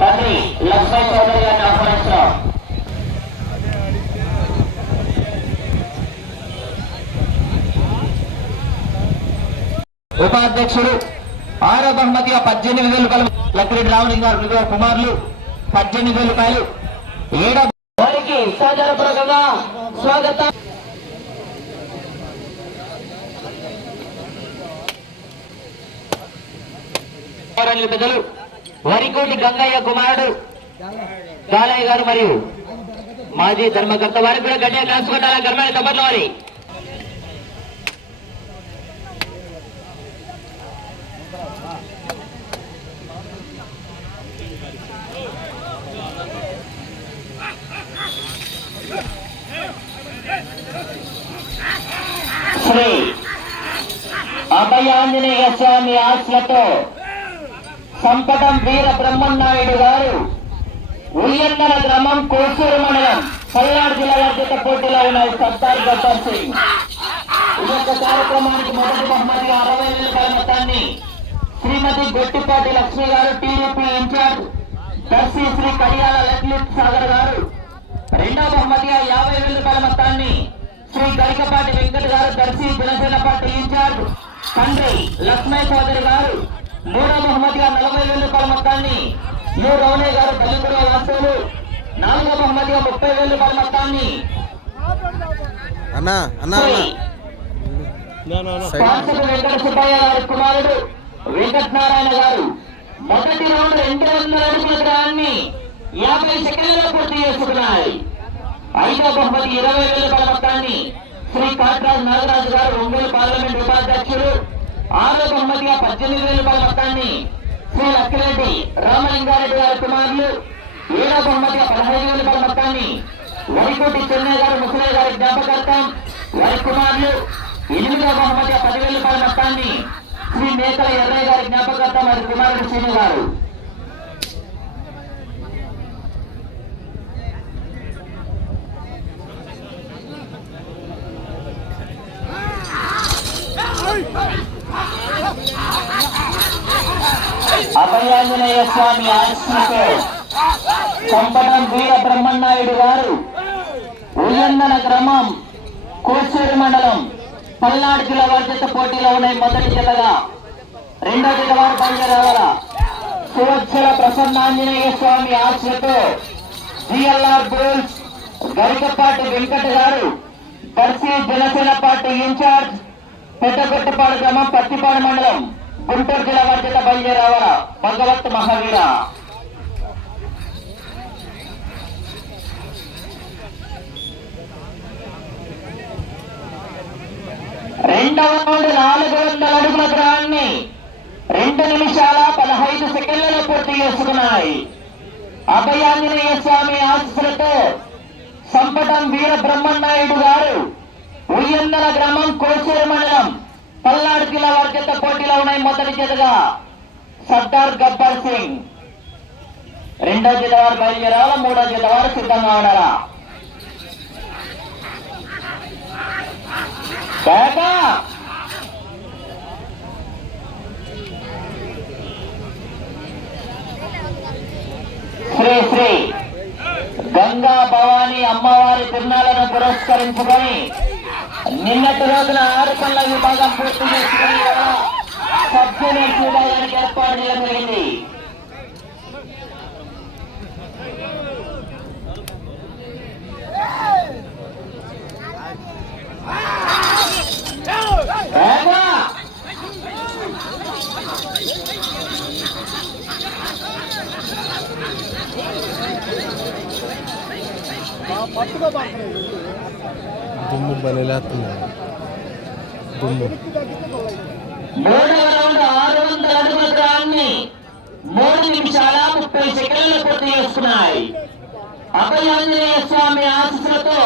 తండ్రి లక్ష్మీ చౌదరి గారిని ఆహ్వానిస్తున్నాం. ఉపాధ్యక్షుడు 6వ బహుమతిగా 18,000 రూపాయలు లక్కిరెడ్డి రామలింగ గారు కుమారులు 18,000 రూపాయలు. 7వ వారికి సాదరపూర్వకంగా స్వాగతం. పెద్దలు వరికోటి గంగయ్య కుమారుడు గాలయ్య గారు మరియు మాజీ ధర్మకర్త వారికి కూడా గట్టిగా క్లాస్ కొట్టాలా గర్మాలి తప్పట్లో వారి శ్రీ అభయాంజనేయ స్వామి ఆశలతో సంపటం వీర బ్రహ్మనాయుడు గారు ఉయ్యందన గ్రామం కోసూరు మండలం పల్నాడు జిల్లా వారి పోటీలో ఉన్నాయి. సర్దార్ గబ్బర్ సింగ్ ఈ యొక్క కార్యక్రమానికి మొదటి బహుమతిగా 60,000 రూపాయల మొత్తాన్ని శ్రీమతి గొట్టిపాటి లక్ష్మి గారు టీడీపీ ఇన్ఛార్జ్ దర్శి శ్రీ కడియాల లక్ష్మీ సాగర్ గారు, 2వ బహుమతిగా 50,000 రూపాయల మొత్తాన్ని శ్రీ గరికపాటి వెంకట గారు దర్శి జనసేన పార్టీ ఇన్ఛార్జ్ తండ్రి లక్ష్మీ చౌదరి గారు, 3వ బహుమతిగా 40,000 రూపాయల మొత్తాన్ని యు రౌనే గారు బల్లిపుర వాస్తవులు, 4వ బహుమతిగా 30,000 రూపాయల మొత్తాన్ని వెంకట సుబ్బయ్య గారి కుమారుడు వెంకటనారాయణ గారు. మొదటి రౌండ్ 200 అడుగుల దూరాన్ని 50 సెకండ్లలో పూర్తి చేసుకున్నాయి. 5వ బహుమతి 20,000 రూపాయల మొత్తాన్ని శ్రీ కాట్రాజ్ నాగరాజు గారు ఒంగోలు పార్లమెంట్ ఉపాధ్యక్షుడు, 6వ బహుమతిగా 18,000 రూపాయల మొత్తాన్ని శ్రీ లక్కిరెడ్డి రామలింగారెడ్డి గారి కుమారులు, 7వ బహుమతిగా 15,000 రూపాయల మొత్తాన్ని వరికోటి చెన్నై గారు ముసలయ్య గారి జ్ఞాపకార్థం వారి కుమారులు, 8వ బహుమతిగా 10,000 రూపాయల మొత్తాన్ని శ్రీ మేకల ఎర్రయ్య గారి జ్ఞాపకార్థం వారి కుమారుడు శ్రీను గారు. అభయాంజనేయ స్వామి ఆశీస్సుతో సంపటం వీర బ్రహ్మనాయుడు గారు ఉయ్యందన గ్రామం కోసూరు మండలం పల్నాడు జిల్లా వారి పోటీలో ఉన్నాయి. మొదటి జతగా 2వ జత వారు బయలుదేరాల సువత్సల ప్రసన్నాంజనేయ స్వామి ఆశీస్సుతో జిఎల్ఆర్ బోల్స్ గరికపాటి వెంకట గారు దర్శి జనసేన పార్టీ ఇన్ఛార్జ్ పెద్దగొట్టపాడు గ్రామం పత్తిపాడు మండలం గుంటూరు జిల్లా వారి చేత బయలుదేరావాల భగవత్ మహావీర. రెండవ రౌండ్ 400 అడుగుల దూరాన్ని 2 నిమిషాల 15 సెకండ్లలో పూర్తి చేసుకున్నాయి. అభయాంజనేయ స్వామి ఆశీస్సులతో సంపటం వీర బ్రహ్మనాయుడు గారు ఉయ్యందన గ్రామం కోసూరు మండలం పల్నాడు జిల్లా వారి చేత పోటీలో ఉన్నాయి. మొదటి జతగా సర్దార్ గబ్బర్ సింగ్, 2వ జత వారు బయలుదేరాల, 3వ జత వారు సిద్ధంగా ఉండాలా. శ్రీ శ్రీ గంగా భవానీ అమ్మవారి తిరునాళ్లను పురస్కరించుకొని నిన్నటి రోజున 6 పనుల విభాగం పూర్తి చేసుకుని సభ్యుని విభాగానికి ఏర్పాటు చేయడం జరిగింది. దుమ్ము బలిలేస్తుంది. దుమ్ము 3వ రౌండ్ 600 అడుగుల దూరాన్ని 3 నిమిషాల 30 సెకండ్లు పూర్తి చేసుకున్నాయి. అభయాంజనేయ స్వామి ఆశీస్సులతో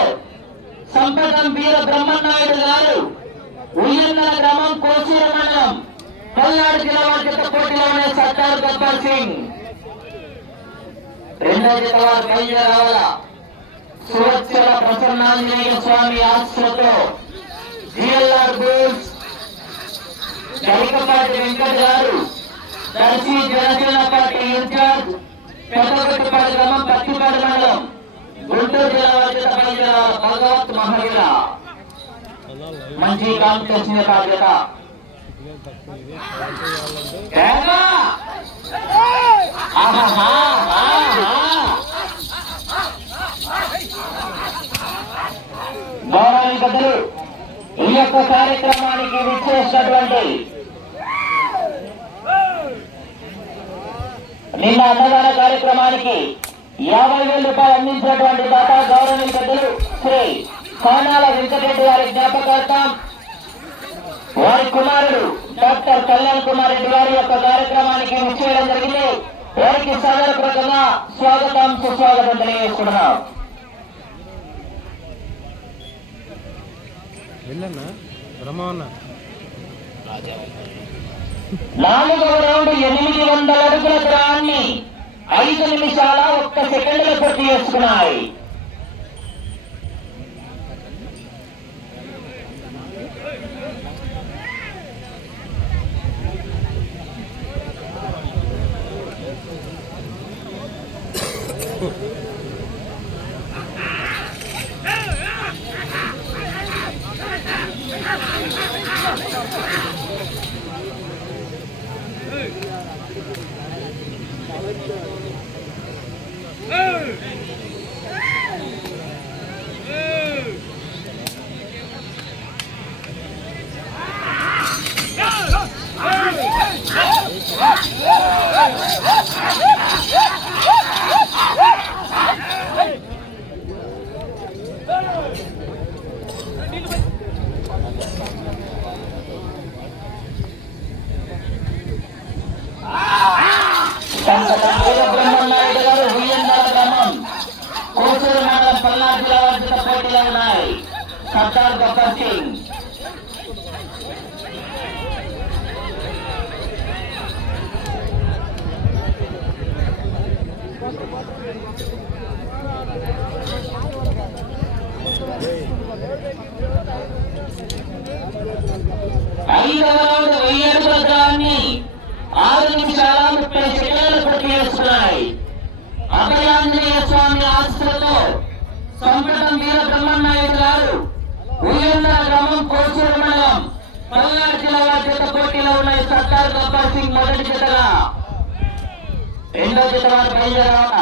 సంపటం వీర బ్రహ్మనాయుడు గారు ఉయ్యందన గ్రామం కోసూరు మండలం పల్నాడు జిల్లా వారి చేత పోటీలో ఉన్న సర్దార్ గబ్బర్ సింగ్, 2వ జత వారు బయలుదేరావాల. సువత్సల ప్రసన్నాంజనేయ స్వామి ఆశీస్సులతో జిఎల్ఆర్ బోల్స్ గరికపాటి వెంకట గారు దర్శి జనసేన పార్టీ ఇన్ఛార్జ్ పెద్దగొట్టుపాడు గ్రామం పత్తిపాడు మండలం గుంటూరు జిల్లా బాధ్యత బయలుదేర భగవత్ మహర్ల మంచి కాంపిటీషన్ బాధ్యత గౌరవ పెద్దలు ఈ యొక్క కార్యక్రమానికి విచ్చేసినటువంటి నిన్న అన్నదాన కార్యక్రమానికి 50,000 రూపాయలు అందించినటువంటి దాత గౌరవ పెద్దలు శ్రీ కానాల వెంకటరెడ్డి గారి జ్ఞాపకార్థం వారి కుమారుడు డాక్టర్ కళ్యాణ్ కుమార్ రెడ్డి గారి యొక్క కార్యక్రమానికి విచ్చేయడం జరిగింది. వారికి సాదరపూర్వకంగా స్వాగతం సుస్వాగతం తెలియజేస్తున్నాం. నాలుగవ రౌండ్ 800 అడుగుల దూరాన్ని 5 నిమిషాల 1 సెకండ్లు పూర్తి చేసుకున్నాయి. బ్రహ్మనాయుడు గారు ఉయ్యందల గ్రామం కోసూరు మండలం పల్నాడు జిల్లా వర్జిత పోటీలో ఉన్నాయి. సర్దార్ గబ్బర్ సింగ్ ఐదవ రౌండ్ 1000 అడుగుల దూరాన్ని 6 నిమిషాల 30 సెకండ్లు పూర్తి చేస్తున్నాయి. అభయాంజనేయ స్వామి ఆశీస్సులతో సంపటం వీర బ్రహ్మనాయుడు గారు ఉయ్యందల గ్రామం కోసూరు మండలం పల్నాడు జిల్లా జత పోటీలో ఉన్నాయి. సర్దార్ గబ్బర్ సింగ్ మొదటి జతగా, రెండో జత వారు బయలుదేరాల.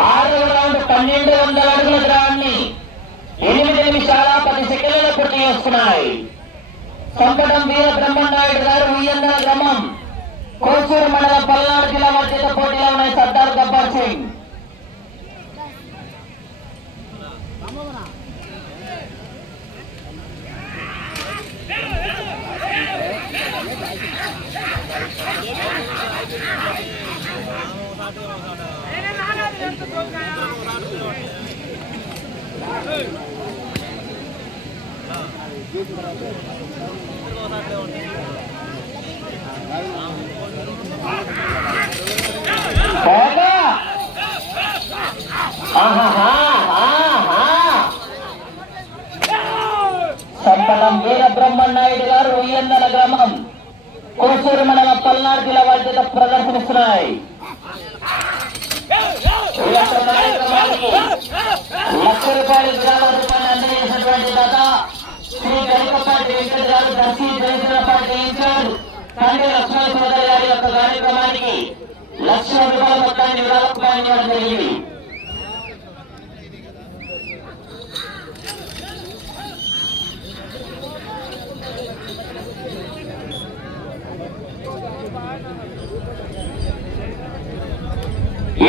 ఆరవ రౌండ్ 1200 అడుగుల దూరాన్ని 8 నిమిషాల 10 సెకండ్లు పూర్తి చేసుకున్నాయి. సంపటం వీర బ్రహ్మనాయుడు గారు ఉయ్యందల గ్రామం కోసూరు మండలం పల్నాడు జిల్లా మధ్య పోటీలో ఉన్నాయి. సర్దార్ గబ్బర్ సింగ్ సంపటం వీర బ్రహ్మనాయుడు గారు ఉయ్యందల గ్రామం కోసూరు మండలం పల్నాడు జిల్లా వారి చేత ప్రదర్శనిస్తున్నాయి. లక్ష రూపాయలు విరాళ రూపాయలు అందజేసినటువంటి దాత శ్రీ గరికపాటి వెంకట గారు దర్శి జయశ్వరపాటి ఇన్ఛార్జ్ తండ్రి లక్ష్మణ సోదరి గారి యొక్క కార్యక్రమానికి 1,00,000 రూపాయల మొత్తాన్ని విరాళ రూపాయలు ఇవ్వడం జరిగింది.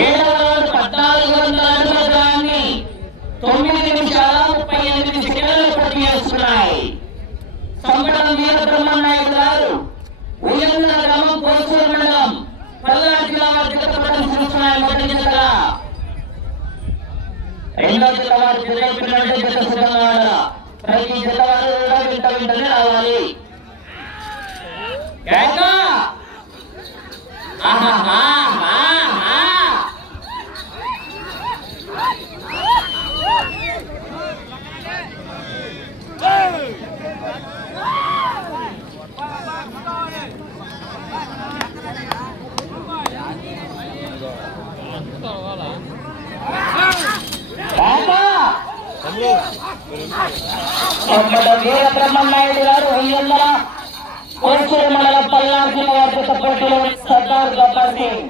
ఏడవ రౌండ్ 1400 అడుగుల దూరాన్ని 9 నిమిషాల 38 సెకండ్లు పూర్తి చేస్తున్నాయి. సంపడం వీరబ్రహ్మనాయుడు గారు ఉయ్యంగల గ్రామం కోసూరు మండలం పల్నాడు జిల్లా వారి జత ప్రదర్శిస్తున్నాయి. మొదటి జతగా రెండో జత వారి జత జత సిద్ధంగా ఉండాలి. ప్రతి జత వారు కూడా వెంటనే రావాలి. వీరబ్రహ్మనాయుడు గారు ఉయ్యంగల కోసూరు మండలం పల్నాడు జిల్లా వారి జత పోటీలో సర్దార్ గబ్బర్ సింగ్.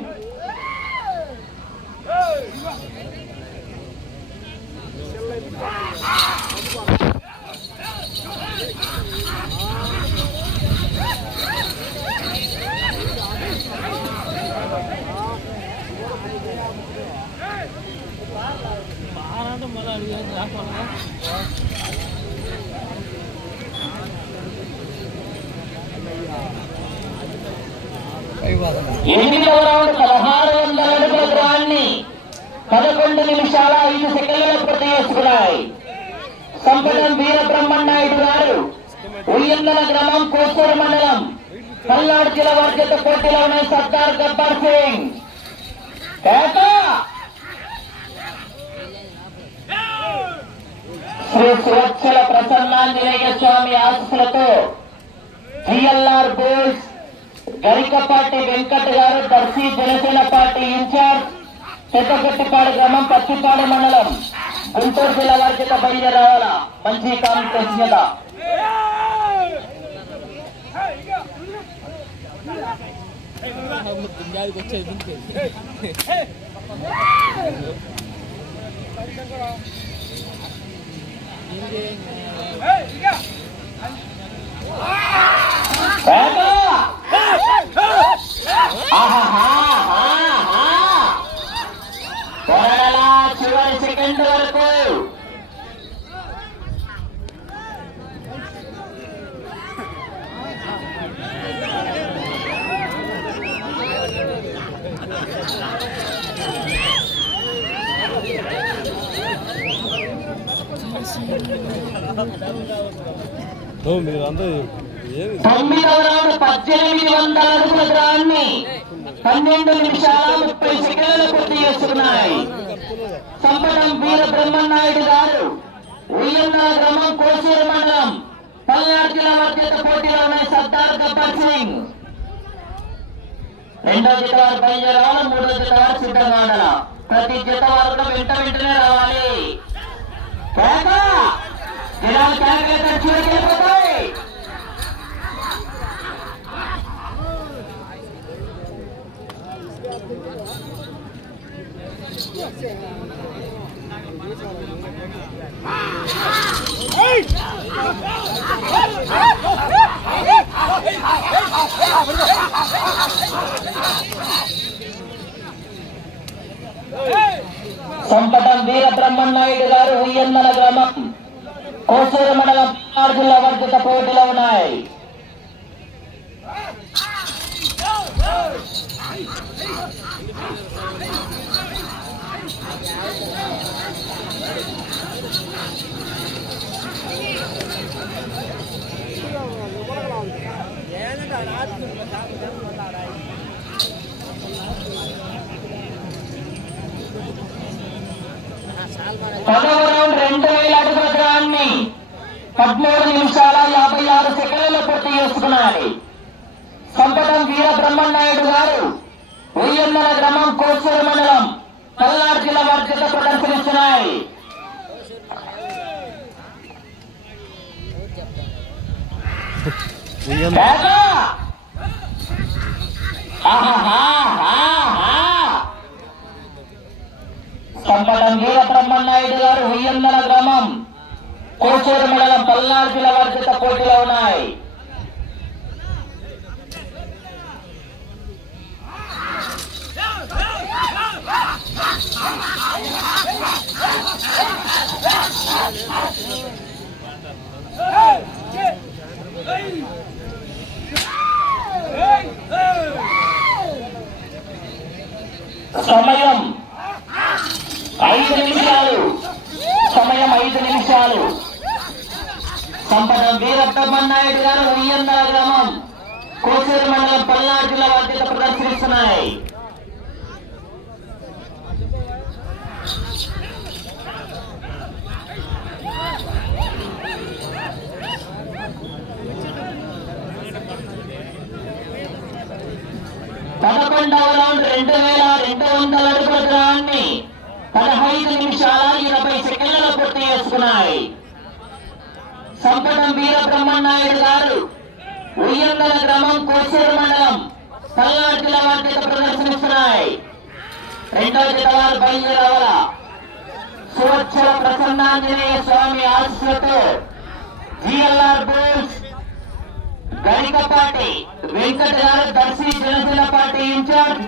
ఎనిమిదవ రౌండ్ 1600 అడుగుల దూరాన్ని 11 నిమిషాల 5 సెకండ్లలో పూర్తి చేసుకున్నాయి. సంపడం వీరబ్రహ్మనాయుడు గారు ఉయ్యంగల గ్రామం కోసూరు మండలం పల్నాడు జిల్లా వారి జత పోటీలో ఉన్న సర్దార్ గబ్బర్ సింగ్. శ్రీ సురక్షల ప్రసన్నాంజనేయ స్వామి ఆశీస్సులతో జిఎల్ఆర్ బోల్స్ గరికపాటి వెంకట గారు దర్శి జనసేన పార్టీ ఇన్ఛార్జ్ పెద్దగట్టిపాడు గ్రామం పత్తిపాడు మండలం గుంటూరు జిల్లా వారి చేత బయలుదేరావాలా. మంచి కాంపిటీషన్ మీద చివరి సెకండ్ వరకు తొమ్మిదవ రౌండ్ 1800 అడుగుల దూరాన్ని 12 నిమిషాల 30 సెకండ్లు పూర్తి చేస్తున్నాయి. సంపడం వీరబ్రహ్మనాయుడు గారు ఉయ్యంగల గ్రామం కోసూరు మండలం పల్నాడు జిల్లా వారి జత పోటీలో ఉన్నాయి సర్దార్ గబ్బర్ సింగ్. రెండో జత వారు బయలుదేరాలి. మూడో జత వారు సిద్ధంగా ఉండాలి. ప్రతి జత వారు వెంటనే రావాలి. చూడకెళ్ళిపోతాయి. సంపటం వీరబ్రహ్మనాయుడు గారు ఉయ్యంగల గ్రామం కోసూరు మండలం పల్నాడు జిల్లా వారి జత పోటీలో ఉన్నాయి. పదవ రౌండ్ 2000 అడుగుల దూరాన్ని 13 నిమిషాల 56 సెకండ్లలో పూర్తి చేసుకున్నాయి. సంపటం వీర బ్రహ్మనాయుడు గారు ఉయ్యందల గ్రామం కోసూరు మండలం పల్నాడు జిల్లా వారి చేత ప్రదర్శనిస్తున్నాయి. సంపటం వీర బ్రహ్మనాయుడు గారు ఉయ్యందల గ్రామం కోసూరు మండలం పల్నాడు జిల్లా వారి చేత పోటీలో ఉన్నాయి. సమయం 5 నిమిషాలు. సంపదం వీర బ్రహ్మనాయుడు గారు ఉయ్యందల గ్రామం కోసూరు మండలం పల్నాడు జిల్లా బాధ్యత ప్రదర్శిస్తున్నాయి. పదకొండవ రౌండ్ 2200 అడుగుల దూరాన్ని 15 నిమిషాల 20 సెకండ్లలో పూర్తి చేసుకున్నాయి. సంపటం వీర బ్రహ్మనాయుడు గారు ఉయ్యందల గ్రామం కోసూరు మండలం పల్నాడు జిల్లా బాధ్యత ప్రదర్శిస్తున్నాయి. రెండవ జత వారు బయలుదేరవల సువచ్చల ప్రసన్నాంజనేయ స్వామి ఆశీస్సులతో జిఎల్ఆర్ బోల్స్ గరికపాటి వెంకట గారు దర్శి జనసేన పార్టీ ఇన్ఛార్జ్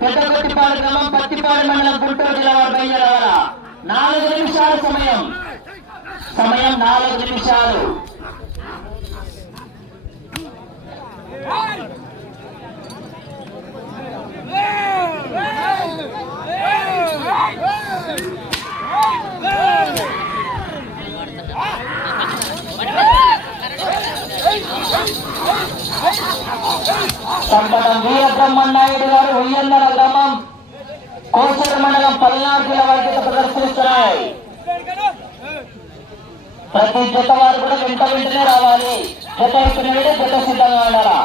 పెద్దగొట్టిపాడు గ్రామం పత్తిపాడు మండలం గుంటూరు జిల్లా వారు బయలుదేరవల 4 నిమిషాల సమయం 4 నిమిషాలు. సంపటం వీర బ్రహ్మనాయుడు గారు ఉయ్యందల గ్రామం కోసూరు మండలం పల్నాడు జిల్లా వారికి ప్రదర్శిస్తున్నాయి. ప్రతి జత వారు కూడా వెంటనే రావాలి. జత అయిపోయిన జత సిద్ధంగా ఉండాలా.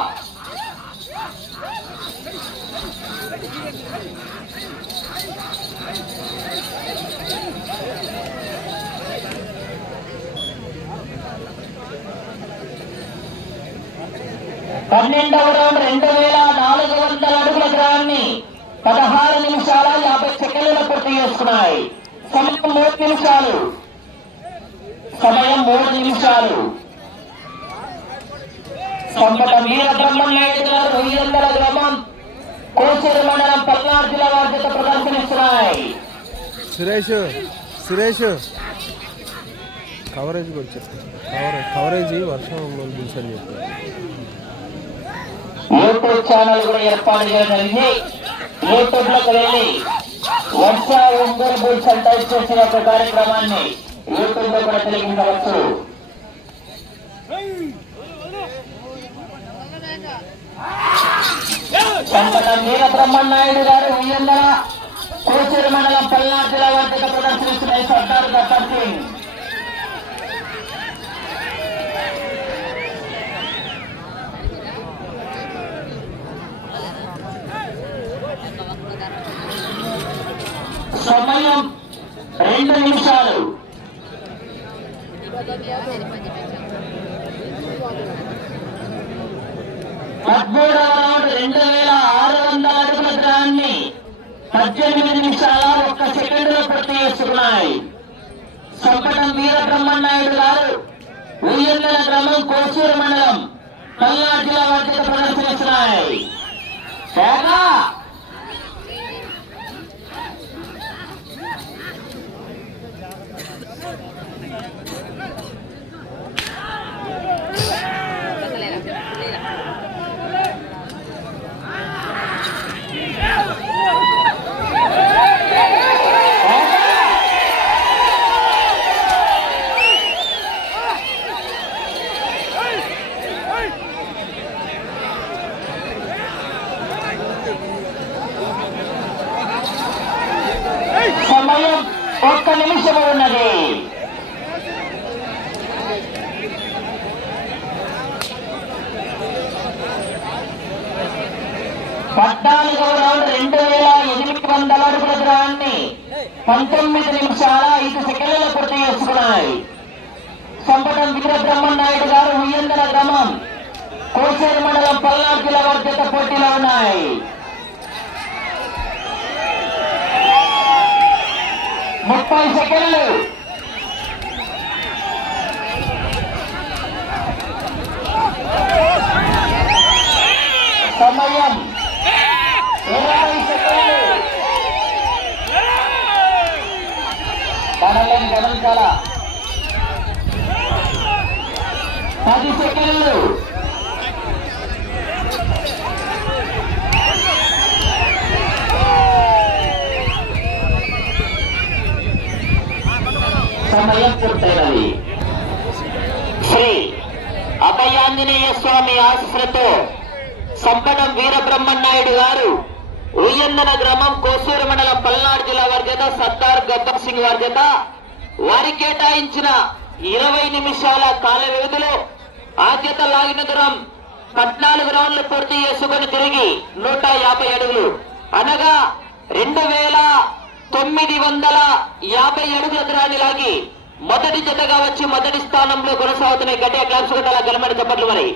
పన్నెండవ రౌండ్ 2400 అడుగుల దూరాన్ని 16 నిమిషాల 50 సెకండ్లలో పూర్తి చేసుకున్నాయి. సమయం 3 నిమిషాలు. సంపటం వీర బ్రహ్మనాయుడు గారు ఉయ్యందల గ్రామం కోసూరు మండలం పల్నాడు జిల్లా బాధ్యత ప్రదర్శనిస్తున్నాయి. సురేష్ కవరేజ్ కూడా చెప్తాను. కవరేజ్ వర్షం పిలిచని చెప్పారు. యూట్యూబ్ ఛానల్ కూడా ఏర్పాటు చేయడం జరిగింది. యూట్యూబ్ లోకి వెళ్ళి వర్ష ఒంగోలు బుల్స్ అని టైప్ చేసిన ఒక కార్యక్రమాన్ని యూట్యూబ్ లో కూడా తిలకించవచ్చు. సంపటం వీర బ్రహ్మనాయుడు గారు ఉయ్యందల కోసూరు మండలం పల్నాడు జిల్లా వార్తగా ప్రదర్శిస్తున్నాయి. సర్దార్ దత్తర్ సింగ్ సమయం 2 నిమిషాలు. 13వ రౌండ్ 2600 అడుగుల దూరాన్ని 18 నిమిషాల 1 సెకండ్లో పూర్తి చేసుకున్నాయి. సంపటం వీర బ్రహ్మనాయుడు గారు ఉయ్యందల గ్రామం కోసూరు మండలం పల్నాడు జిల్లా బాధ్యత ప్రదర్శిస్తున్నాయి. సమయం 1 నిమిషం ఉన్నది. 14వ రౌండ్ 2800 అడుగుల దూరాన్ని 19 నిమిషాల 5 సెకండ్లలో పూర్తి చేసుకున్నాయి. సంపటం వీరబ్రహ్మనాయుడు గారు ఉయ్యందర గ్రామం కోసేరు మండలం పల్నాడు జిల్లా వారి జత పోటీలో ఉన్నాయి. 30 సెకండ్లు. సమయం 20 సెకండ్లు. పడలేని గమనించాల. 10 సెకండ్లు. సమయం పూర్తయినది. శ్రీ అభయాంజనేయ స్వామి ఆశీస్సులతో సంపటం వీరబ్రహ్మనాయుడు గారు ఉయ్యందన గ్రామం కోసూరు మండలం పల్నాడు జిల్లా వారి చేత సర్దార్ గబ్బర్ సింగ్ వారి చేత వారి కేటాయించిన 20 నిమిషాల కాల వ్యవధిలో ఆ చేత లాగిన దూరం 14 రౌండ్లు పూర్తి చేసుకుని తిరిగి 150 అడుగులు అనగా 2950 అడుగుల దూరాన్ని లాగి మొదటి జతగా వచ్చి మొదటి స్థానంలో కొనసాగుతున్నాయి. గట్టిగా క్లాప్స్ కొట్టాల గలమడి చప్పట్లు మరి.